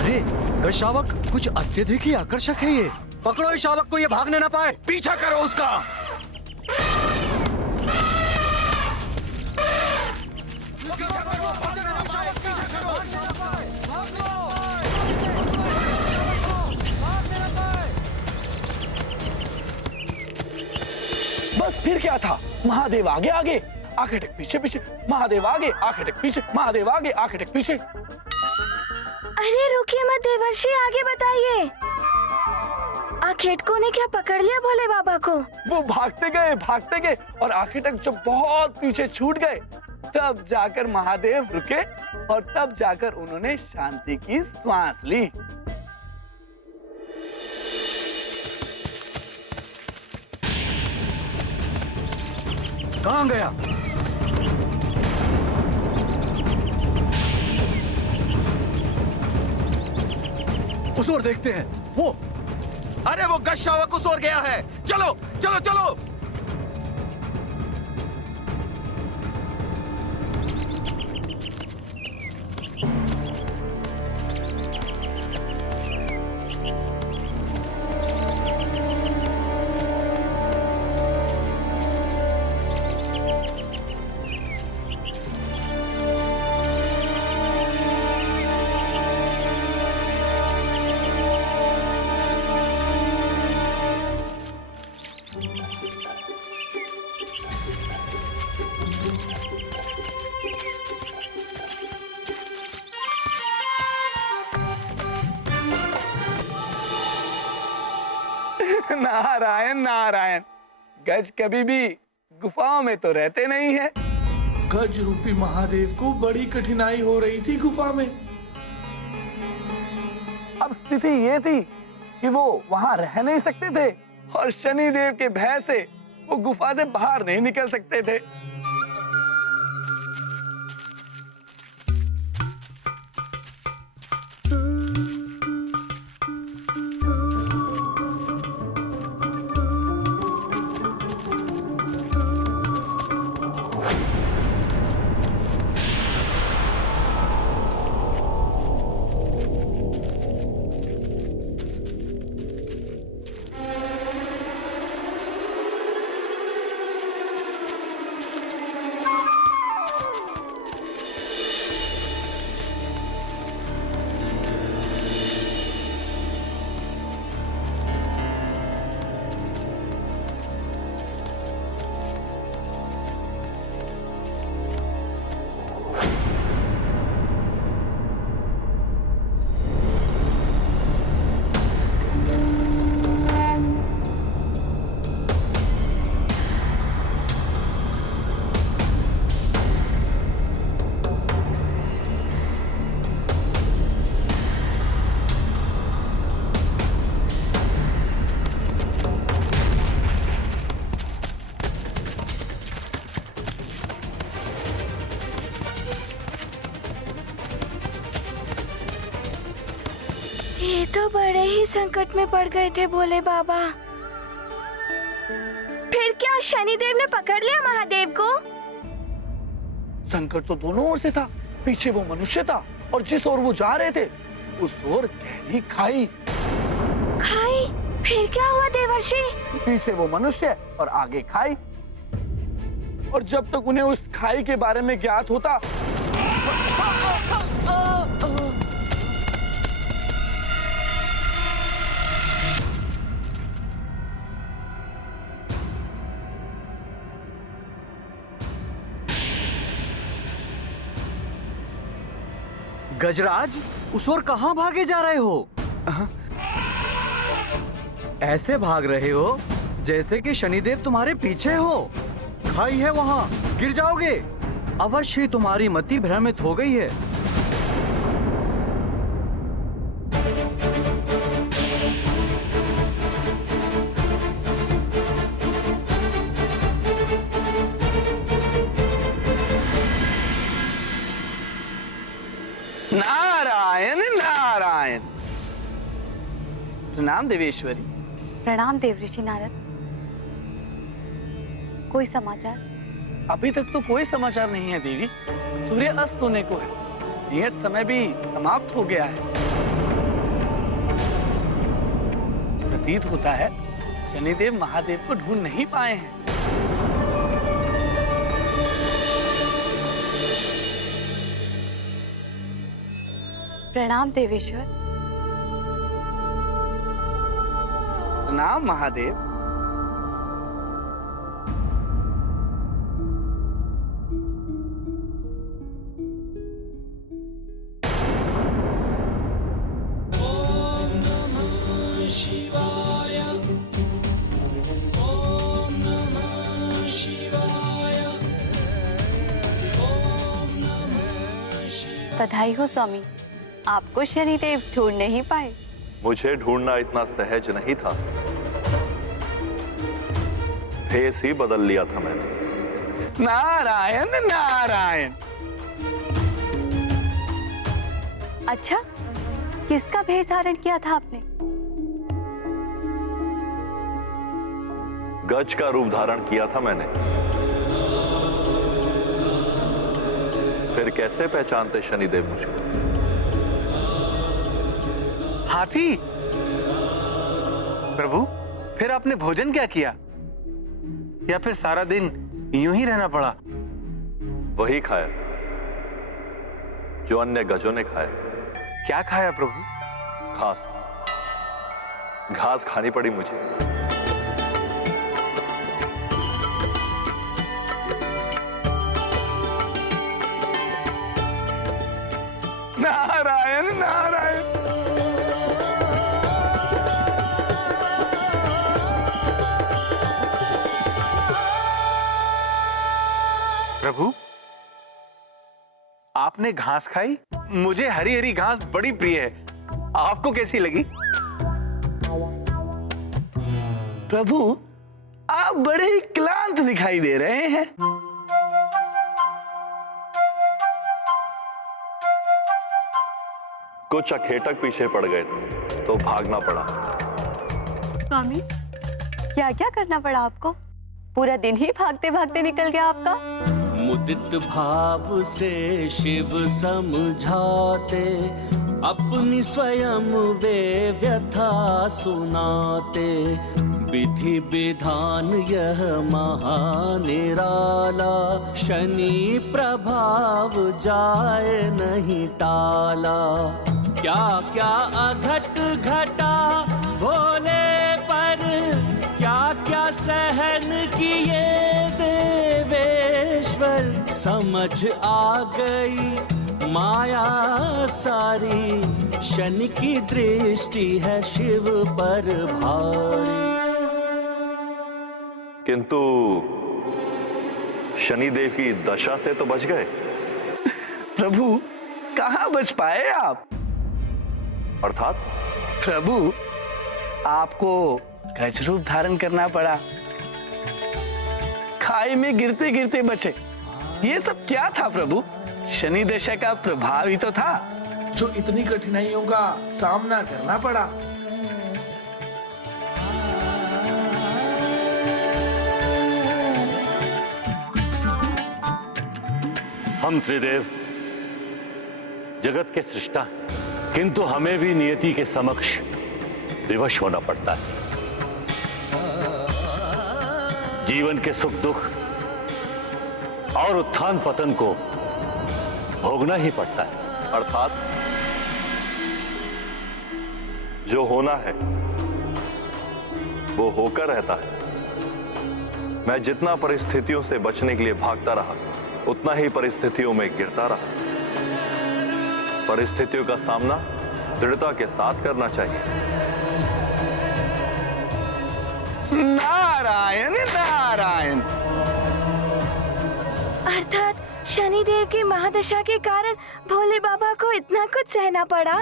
अरे गज शावक कुछ अत्यधिक ही आकर्षक है ये। पकड़ो इस शावक को, ये भागने ना पाए। पीछा करो उसका। बस फिर क्या था, महादेव आगे आगे आखेटक पीछे पीछे, महादेव आगे आखेटक पीछे, महादेव आगे आखेटक पीछे। अरे रुकिए मत देवर्षि, आगे बताइए। आखेटको ने क्या पकड़ लिया भोले बाबा को? वो भागते गए और आखेटक जब बहुत पीछे छूट गए तब जाकर महादेव रुके और तब जाकर उन्होंने शांति की श्वास ली। कहाँ गया? उस ओर देखते हैं। वो अरे वो गज शावक उस ओर गया है। चलो चलो चलो। नारायण नारायण, गज कभी भी गुफाओं में तो रहते नहीं है। गज रूपी महादेव को बड़ी कठिनाई हो रही थी गुफा में। अब स्थिति ये थी कि वो वहां रह नहीं सकते थे और शनिदेव के भय से वो गुफा से बाहर नहीं निकल सकते थे। ये तो बड़े ही संकट में पड़ गए थे भोले बाबा। फिर क्या शनिदेव ने पकड़ लिया महादेव को? संकट तो दोनों ओर से था। पीछे वो मनुष्य था और जिस ओर वो जा रहे थे उस ओर गहरी खाई। खाई? फिर क्या हुआ देवर्षि? पीछे वो मनुष्य और आगे खाई, और जब तक उन्हें उस खाई के बारे में ज्ञात होता गजराज, उस ओर कहाँ भागे जा रहे हो? ऐसे भाग रहे हो जैसे कि शनिदेव तुम्हारे पीछे हो। खाई है वहाँ, गिर जाओगे। अवश्य ही तुम्हारी मति भ्रमित हो गई है। नारायण नारायण। प्रणाम देवेश्वरी। प्रणाम देवऋषि नारद। कोई समाचार? अभी तक तो कोई समाचार नहीं है देवी। सूर्य अस्त होने को है, नियत समय भी समाप्त हो गया है। प्रतीत होता है शनिदेव महादेव को ढूंढ नहीं पाए हैं। प्रणाम देवेश्वर। प्रणाम महादेव। बधाई हो स्वामी, आपको शनिदेव ढूंढ नहीं पाए। मुझे ढूंढना इतना सहज नहीं था, फेस ही बदल लिया था मैंने। नारायण नारायण। अच्छा, किसका भेष धारण किया था आपने? गज का रूप धारण किया था मैंने। फिर कैसे पहचानते शनिदेव मुझको? हाथी? प्रभु, फिर आपने भोजन क्या किया, या फिर सारा दिन यूं ही रहना पड़ा? वही खाया जो अन्य गजों ने खाया। क्या खाया प्रभु? घास। घास खानी पड़ी मुझे। नारायण नारायण। प्रभु, आपने घास खाई? मुझे हरी हरी घास बड़ी प्रिय है, आपको कैसी लगी? प्रभु, आप बड़े ही क्लांत दिखाई दे रहे हैं। कुछ अखेटक पीछे पड़ गए थे तो भागना पड़ा। स्वामी, क्या क्या करना पड़ा आपको? पूरा दिन ही भागते भागते निकल गया आपका। मुदित भाव से शिव समझाते, अपनी स्वयं वे व्यथा सुनाते। विधि विधान यह महानिराला, शनि प्रभाव जाए नहीं टाला। क्या क्या अघट घटा भोले पर, क्या क्या सहन किए देवेश्वर। समझ आ गई माया सारी, शनि की दृष्टि है शिव पर भारी। किंतु शनिदेव की दशा से तो बच गए। प्रभु, कहाँ बच पाए आप? अर्थात? प्रभु, आपको गज रूप धारण करना पड़ा, खाई में गिरते गिरते बचे। ये सब क्या था प्रभु? शनि दशा का प्रभाव ही तो था जो इतनी कठिनाइयों का सामना करना पड़ा। हम त्रिदेव जगत के सृष्टा हैं, किंतु हमें भी नियति के समक्ष विवश होना पड़ता है। जीवन के सुख दुख और उत्थान पतन को भोगना ही पड़ता है। अर्थात जो होना है वो होकर रहता है। मैं जितना परिस्थितियों से बचने के लिए भागता रहा, उतना ही परिस्थितियों में गिरता रहा। परिस्थितियों का सामना दृढ़ता के साथ करना चाहिए। नारायण नारायण। अर्थात शनिदेव की महादशा के कारण भोले बाबा को इतना कुछ सहना पड़ा।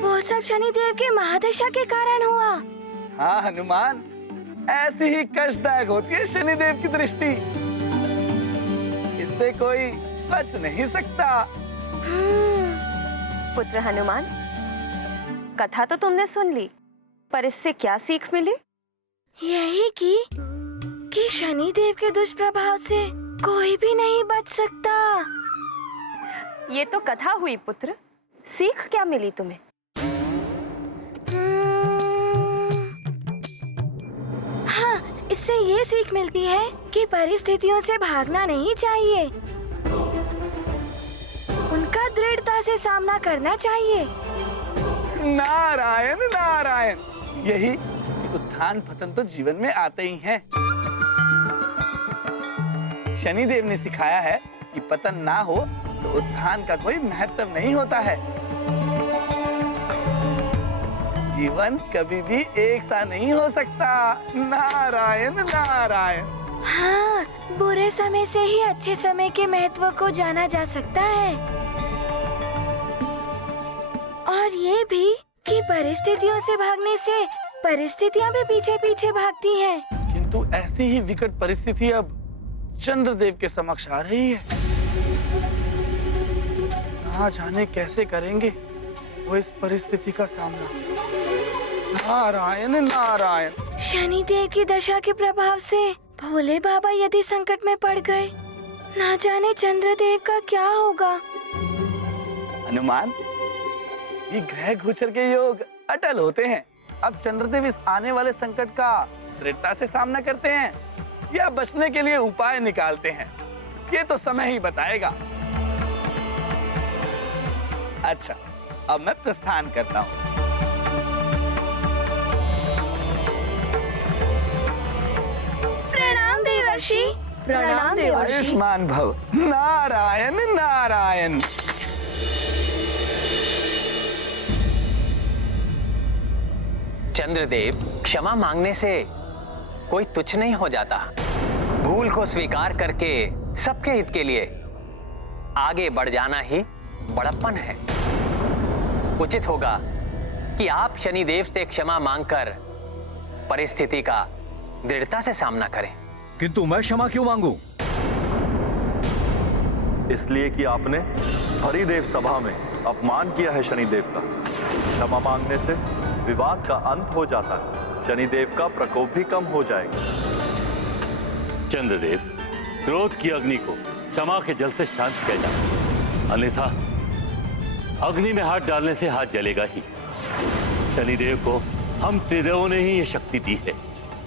वो सब शनिदेव के महादशा के कारण हुआ। हाँ हनुमान, ऐसी ही कष्टदायक होती है शनिदेव की दृष्टि। इससे कोई बच नहीं सकता। पुत्र हनुमान, कथा तो तुमने सुन ली, पर इससे क्या सीख मिली? यही कि शनिदेव के दुष्प्रभाव से कोई भी नहीं बच सकता। ये तो कथा हुई पुत्र, सीख क्या मिली तुम्हें? इससे ये सीख मिलती है कि परिस्थितियों से भागना नहीं चाहिए, उनका दृढ़ता से सामना करना चाहिए। नारायण नारायण, यही उत्थान पतन तो जीवन में आते ही हैं। शनिदेव ने सिखाया है कि पतन ना हो तो उत्थान का कोई महत्व नहीं होता है। जीवन कभी भी एक सा नहीं हो सकता। नारायण नारायण। हाँ, बुरे समय से ही अच्छे समय के महत्व को जाना जा सकता है, और ये भी कि परिस्थितियों से भागने से परिस्थितियाँ भी पीछे पीछे भागती हैं। किंतु ऐसी ही विकट परिस्थिति अब चंद्रदेव के समक्ष आ रही है। ना जाने कैसे करेंगे वो इस परिस्थिति का सामना। नारायण नारायण। शनिदेव की दशा के प्रभाव से भोले बाबा यदि संकट में पड़ गए, ना जाने चंद्रदेव का क्या होगा। हनुमान, ये ग्रह गोचर के योग अटल होते हैं। अब चंद्रदेव इस आने वाले संकट का दृढ़ता से सामना करते हैं या बचने के लिए उपाय निकालते हैं, ये तो समय ही बताएगा। अच्छा, अब मैं प्रस्थान करता हूँ। प्रणाम देवर्षि। प्रणाम देवर्षि। आयुष्मान भव। नारायण नारायण। चंद्रदेव, क्षमा मांगने से कोई तुच्छ नहीं हो जाता। भूल को स्वीकार करके सबके हित के लिए आगे बढ़ जाना ही बड़प्पन है। उचित होगा कि आप शनिदेव से क्षमा मांगकर परिस्थिति का दृढ़ता से सामना करें। किंतु मैं क्षमा क्यों मांगूं? इसलिए कि आपने हरिदेव सभा में अपमान किया है शनिदेव का। क्षमा मांगने से विवाद का अंत हो जाता है, शनिदेव का प्रकोप भी कम हो जाएगा। चंद्रदेव, क्रोध की अग्नि को क्षमा के जल से शांत किया जाए, अन्यथा अग्नि में हाथ डालने से हाथ जलेगा ही। शनिदेव को हम त्रिदेवों ने ही ये शक्ति दी है।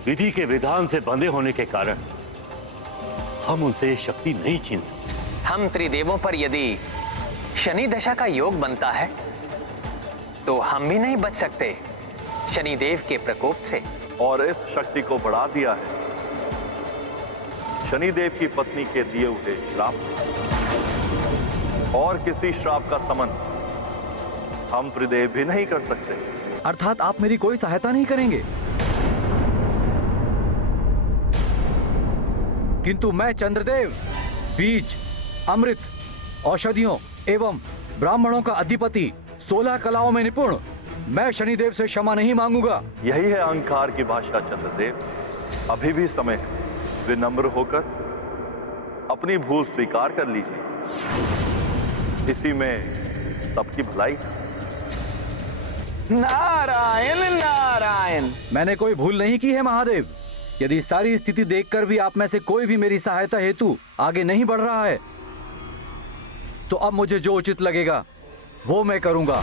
विधि के विधान से बंधे होने के कारण हम उनसे ये शक्ति नहीं छीन सकते। हम त्रिदेवों पर यदि शनि दशा का योग बनता है तो हम भी नहीं बच सकते शनिदेव के प्रकोप से। और इस शक्ति को बढ़ा दिया है शनिदेव की पत्नी के दिए हुए श्राप, और किसी श्राप का समन हम त्रिदेव भी नहीं कर सकते। अर्थात आप मेरी कोई सहायता नहीं करेंगे? किंतु मैं चंद्रदेव बीज, अमृत, औषधियों एवं ब्राह्मणों का अधिपति, 16 कलाओं में निपुण, मैं शनिदेव से क्षमा नहीं मांगूंगा। यही है अहंकार की भाषा चंद्रदेव। अभी भी समय है, विनम्र होकर अपनी भूल स्वीकार कर लीजिए। इसी में सबकी भलाई है। नारायण नारायण। मैंने कोई भूल नहीं की है महादेव। यदि सारी स्थिति देखकर भी आप में से कोई भी मेरी सहायता हेतु आगे नहीं बढ़ रहा है, तो अब मुझे जो उचित लगेगा वो मैं करूंगा।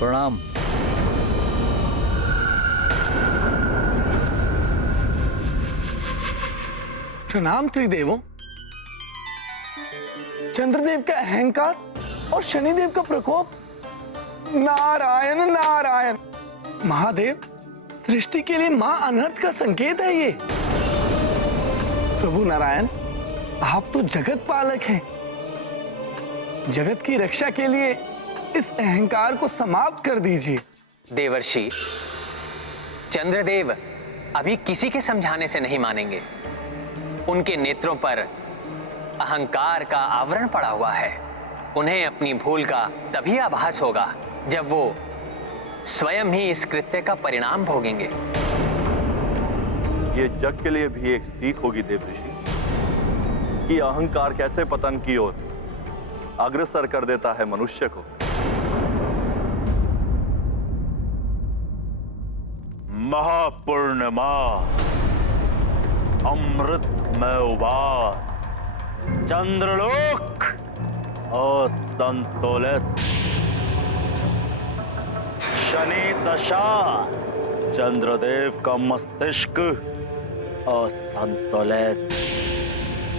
प्रणाम। प्रणाम त्रिदेवों। चंद्रदेव का अहंकार और शनिदेव का प्रकोप। नारायण नारायण। महादेव, सृष्टि के लिए मां अनर्थ का संकेत है ये। प्रभु नारायण, आप तो जगत पालक हैं। जगत की रक्षा के लिए इस अहंकार को समाप्त कर दीजिए। देवर्षि, चंद्रदेव अभी किसी के समझाने से नहीं मानेंगे। उनके नेत्रों पर अहंकार का आवरण पड़ा हुआ है। उन्हें अपनी भूल का तभी आभास होगा जब वो स्वयं ही इस कृत्य का परिणाम भोगेंगे। ये जग के लिए भी एक सीख होगी देवऋषि, कि अहंकार कैसे पतन की ओर अग्रसर कर देता है मनुष्य को। महापूर्णिमा, अमृतमय उबार, चंद्रलोक असंतुलित, शनि दशा, चंद्रदेव का मस्तिष्क असंतुलित।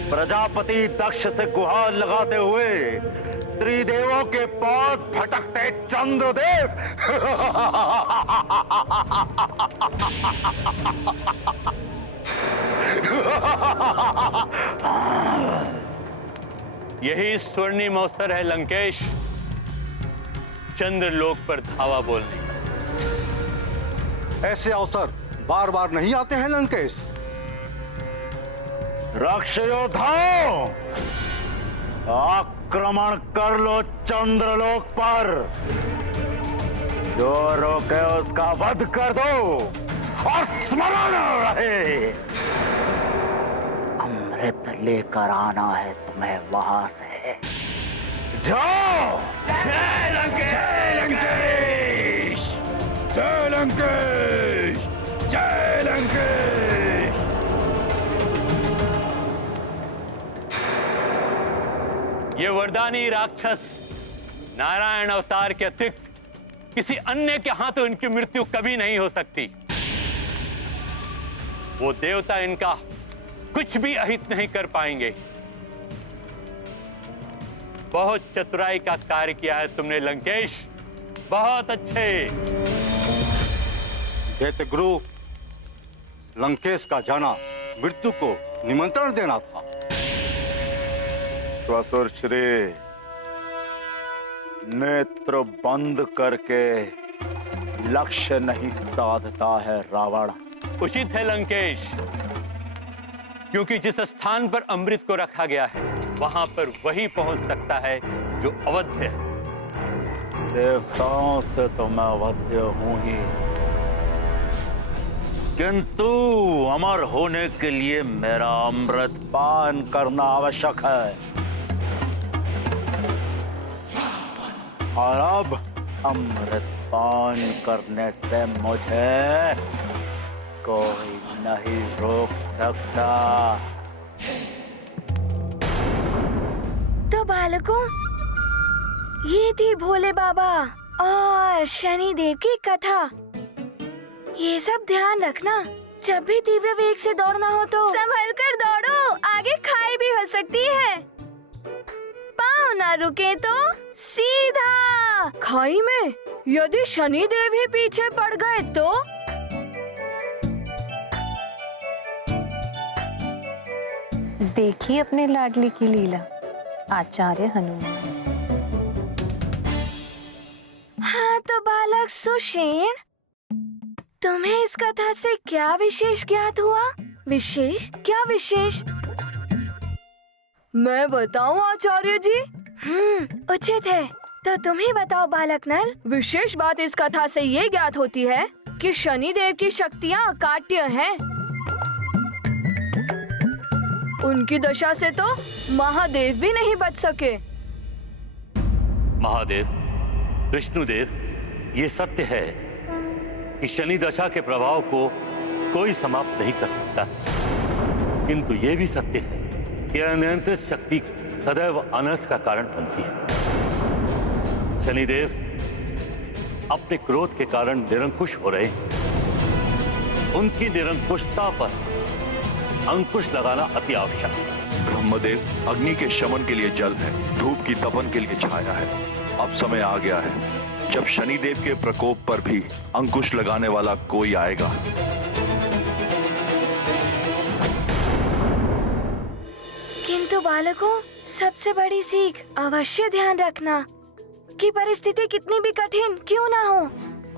प्रजापति दक्ष से गुहार लगाते हुए त्रिदेवों के पास भटकते चंद्रदेव यही स्वर्णिम अवसर है लंकेश, चंद्रलोक पर धावा बोलने का। ऐसे अवसर बार बार नहीं आते हैं लंकेश। राक्षयोधाओं, आक्रमण कर लो चंद्रलोक पर। जो रोके उसका वध कर दो और स्मरण रहे, अमृत लेकर आना है तुम्हें वहां से। जाओ। जय लंकेश! जय लंकेश! जय लंकेश! जय लंकेश! ये वरदानी राक्षस नारायण अवतार के अतिरिक्त किसी अन्य के हाथों इनकी मृत्यु कभी नहीं हो सकती। वो देवता इनका कुछ भी अहित नहीं कर पाएंगे। बहुत चतुराई का कार्य किया है तुमने लंकेश, बहुत अच्छे। दैत्य गुरु, लंकेश का जाना मृत्यु को निमंत्रण देना था। श्वासुर श्री, नेत्र बंद करके लक्ष्य नहीं साधता है रावण। उचित है लंकेश, क्योंकि जिस स्थान पर अमृत को रखा गया है वहां पर वही पहुंच सकता है जो अवध्य है। देवताओं से तो मैं अवध्य हूं ही, किंतु अमर होने के लिए मेरा अमृत पान करना आवश्यक है। और अब अमृत पान करने से मुझे कोई नहीं रोक सकता। तो बालकों, ये थी भोले बाबा और शनि देव की कथा। ये सब ध्यान रखना, जब भी तीव्र वेग से दौड़ना हो तो संभल कर दौड़ो, आगे खाई भी हो सकती है। पाँव ना रुके तो सीधा खाई में। यदि शनि देव ही पीछे पड़ गए तो देखिए अपने लाडली की लीला, आचार्य हनुमान। हाँ तो बालक सुषेण, तुम्हें इस कथा से क्या विशेष ज्ञात हुआ? विशेष? क्या विशेष? मैं बताऊं आचार्य जी? उचित है। तो तुम ही बताओ बालक नल। विशेष बात इस कथा से ये ज्ञात होती है कि शनि देव की शक्तियाँ अकाट्य हैं। उनकी दशा से तो महादेव भी नहीं बच सके। महादेव, विष्णुदेव, ये सत्य है कि शनि दशा के प्रभाव को कोई समाप्त नहीं कर सकता, किंतु ये भी सत्य है कि अनियंत्रित शक्ति सदैव अनर्थ का कारण बनती है। शनिदेव अपने क्रोध के कारण निरंकुश हो रहे हैं। उनकी निरंकुशता पर अंकुश लगाना अति आवश्यक है। ब्रह्मदेव, अग्नि के शमन के लिए जल है, धूप की तपन के लिए छाया है। अब समय आ गया है जब शनिदेव के प्रकोप पर भी अंकुश लगाने वाला कोई आएगा। किंतु बालकों, सबसे बड़ी सीख अवश्य ध्यान रखना कि परिस्थिति कितनी भी कठिन क्यों ना हो,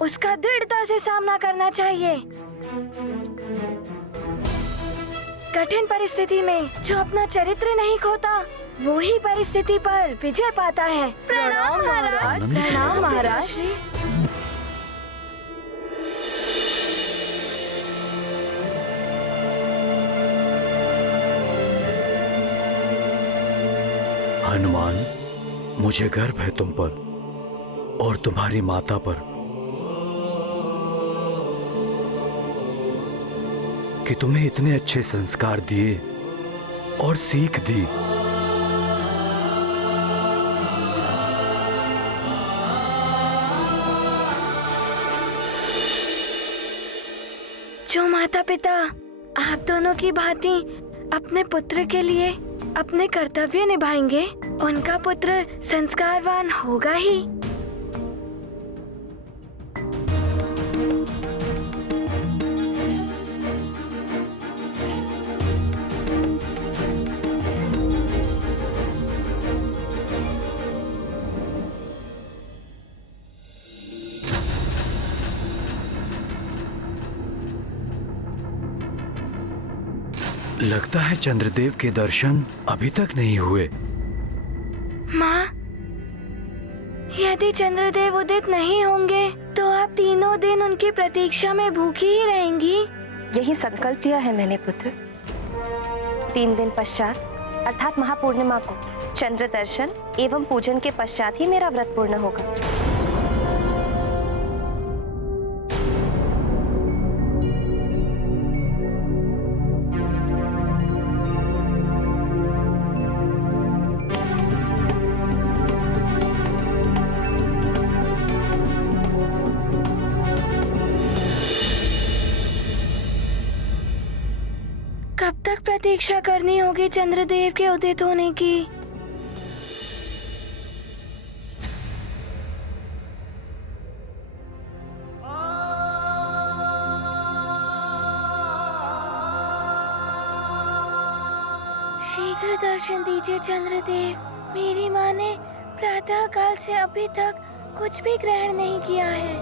उसका दृढ़ता से सामना करना चाहिए। कठिन परिस्थिति में जो अपना चरित्र नहीं खोता, वो ही परिस्थिति पर विजय पाता है। प्रणाम महाराज। प्रणाम महाराज। हनुमान, मुझे गर्व है तुम पर और तुम्हारी माता पर कि तुम्हें इतने अच्छे संस्कार दिए और सीख दी। माता पिता, आप दोनों की भांति अपने पुत्र के लिए अपने कर्तव्य निभाएंगे। उनका पुत्र संस्कारवान होगा ही। लगता है चंद्रदेव के दर्शन अभी तक नहीं हुए। माँ, यदि चंद्रदेव उदित नहीं होंगे तो आप तीनों दिन उनकी प्रतीक्षा में भूखी ही रहेंगी। यही संकल्प लिया है मैंने पुत्र। 3 दिन पश्चात अर्थात महापूर्णिमा को चंद्र दर्शन एवं पूजन के पश्चात ही मेरा व्रत पूर्ण होगा। कब तक प्रतीक्षा करनी होगी चंद्रदेव के उदित होने की? शीघ्र दर्शन दीजिए चंद्रदेव। मेरी माँ ने प्रातः काल से अभी तक कुछ भी ग्रहण नहीं किया है।